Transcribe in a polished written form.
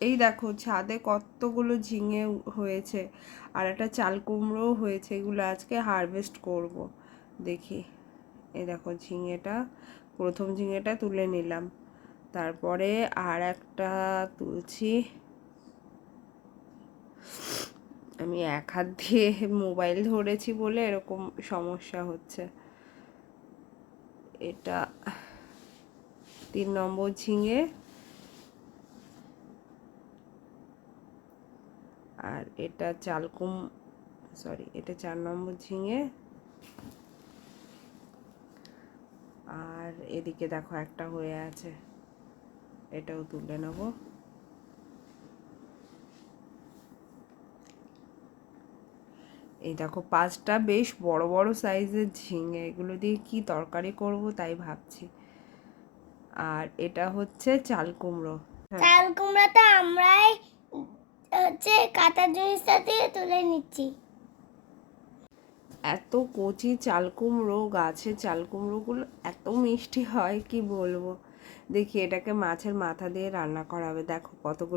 এই দেখো ছাদে কতগুলো ঝিঙে হয়েছে, আর একটা চাল কুমড়োও হয়েছে, এগুলো আজকে হারভেস্ট করব। দেখি, এই দেখো ঝিঙেটা, প্রথম ঝিঙেটা তুলে নিলাম, তারপরে আর একটা তুলছি। আমি এক হাত দিয়ে মোবাইল ধরেছি বলে এরকম সমস্যা হচ্ছে। এটা 3 নম্বর ঝিঙে, আর এটা এটা 4 নম্বর ঝিঙে। আর এদিকে দেখো একটা হয়ে আছে, এটাও তুলে নেব। এই দেখো 5টা বেশ বড় বড় সাইজের ঝিঙে, এগুলো দিয়ে কি তরকারি করব তাই ভাবছি। আর এটা হচ্ছে চাল কুমড়ো। চাল কুমড়াটা আমরাই কাঁটা জুইসটা দিয়ে তুলে নিচ্ছি। এত কচি চাল কুমড়ো, গাছের চাল কুমড়োগুলো এত মিষ্টি হয় কি বলবো। দেখি এটাকে মাছের মাথা দিয়ে রান্না করা হবে। দেখো কতগুলো